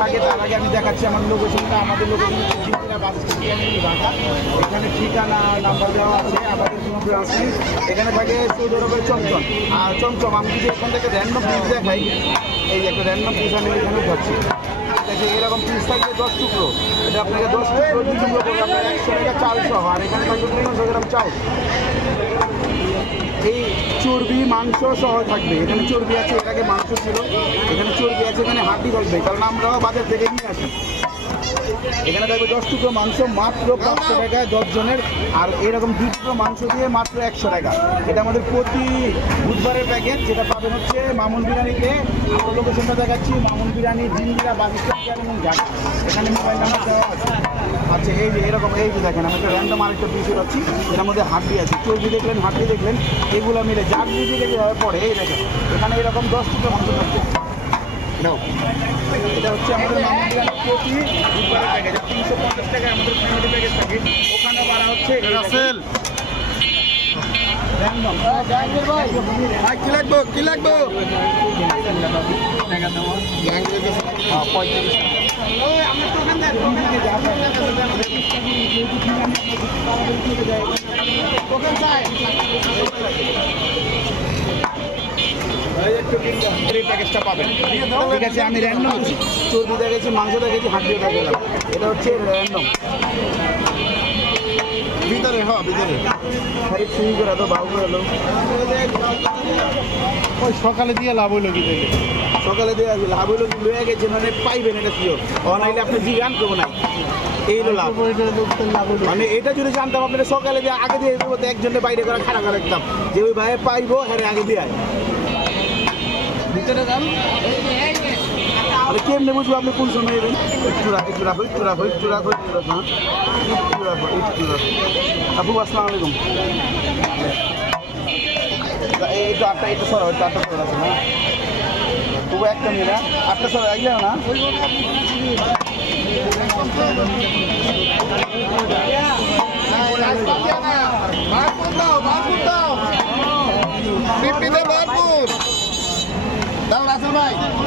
Saudi তার আগে আমি দেখাচ্ছি আমার লোকেশনটা আমাদের লোকেশন হচ্ছে জিন্দিরা বাস স্ট্যান্ড ঢাকা এখানে ঠিকানা নাম্বার দেওয়া আছে আমাদের কোনো ব্রাঞ্চ নেই এখানে থাকে সৌদি চমচম আর চমচম আমি যদি থেকে র্যান্ডম পিস দেখাই এই একটা র্যান্ডম পিস আমি এখানে দেখে এরকম পিস থাকবে দশ টুকরো এটা আপনাকে দশ টুকরো দুই টুকরো করবে আপনার একশো টাকা চাল সহ আর এখানে থাকবে পনেরোশো গ্রাম চাল এই চর্বি, মাংস সহ থাকবে। এখানে চর্বি আছে আগে মাংস ছিল। এখানে চর্বি আছে, এখানে হাড্ডি থাকবে। কারণ আমরাও বাজার থেকে নিয়ে আসি। এখানে থাকবে দশ টুকরো মাংস মাত্র পাঁচশো টাকায় দশজনের। আর এরকম দুই টুকরো মাংস দিয়ে মাত্র একশো টাকা। এটা আমাদের প্রতি বুধবারের প্যাকেট যেটা পাবেন হচ্ছে মামুন বিরিয়ানিতে। আমরা লোকেশনটা দেখাচ্ছি, মামুন বিরিয়ানি, জিন্দিরা স্ট্যান্ড এবং ঢাকা এখানে মোবাইল নাম্বার দেওয়া আছে। আচ্ছা এই যে এরকম, এই যে দেখেন, আমি একটা র্যান্ডম আরেকটা পিস পাচ্ছি এটার মধ্যে হাড্ডি আছে। চর্বি দেখলেন, হাড্ডি দেখলেন, এগুলো মিলে, যার দিকে যেভাবে পড়ে, এই দেখেন, এখানে এরকম দশ টুকরো মাংস থাকছে। নাও। এটা হচ্ছে আমাদের বিরিয়ানি প্রতি। বুধবারের প্যাকেজ তিনশো পঞ্চাশ টাকায় আমাদের ফ্যামিলি প্যাকেজ থাকে। ওখানে বাড়া হচ্ছে রাসেল। ভাই। কি লাগবো? কি লাগবো? এই প্যাকেজটা পাবেন। ঠিক আছে আমি র্যান্ডম চর্বি দেখেছি মাংস দেখেছি হাড্ডিও দেখেলাম এটা হচ্ছে র্যান্ডম ভিতরে হ ভিতরে। খালি চুরি করে তো বাবু করে এলো। ওই সকালে দিয়ে লাভ হইল কি দেখে? সকালে দিয়ে লাভ হইল লয়ে গেছে মানে পাইবেন এটা শিওর ও নাইলে আপনি জিগান করব না এই হলো লাভ। মানে এটা যদি জানতাম আপনার সকালে দিয়ে আগে দিয়ে দেবো তো একজনের বাইরে করে খারাপ রাখতাম। যে ওই ভাই পাইবো হ্যাঁ আগে দিয়ে ভিতরে যান। মানে কেমনে বুঝব আপনি কোন সময় এবেন একটু রাখ, একটু রাখো একটু রাখো একটু রাখো একটু রাখো হ্যাঁ? একটু রাখো একটু রাখো। আপু, আসসালামু আলাইকুম। এই একটু আটটা একটু সর আটটা সর আছে না তবু একটা নিয়ে না আটটা সর আইলে না? পিপিতে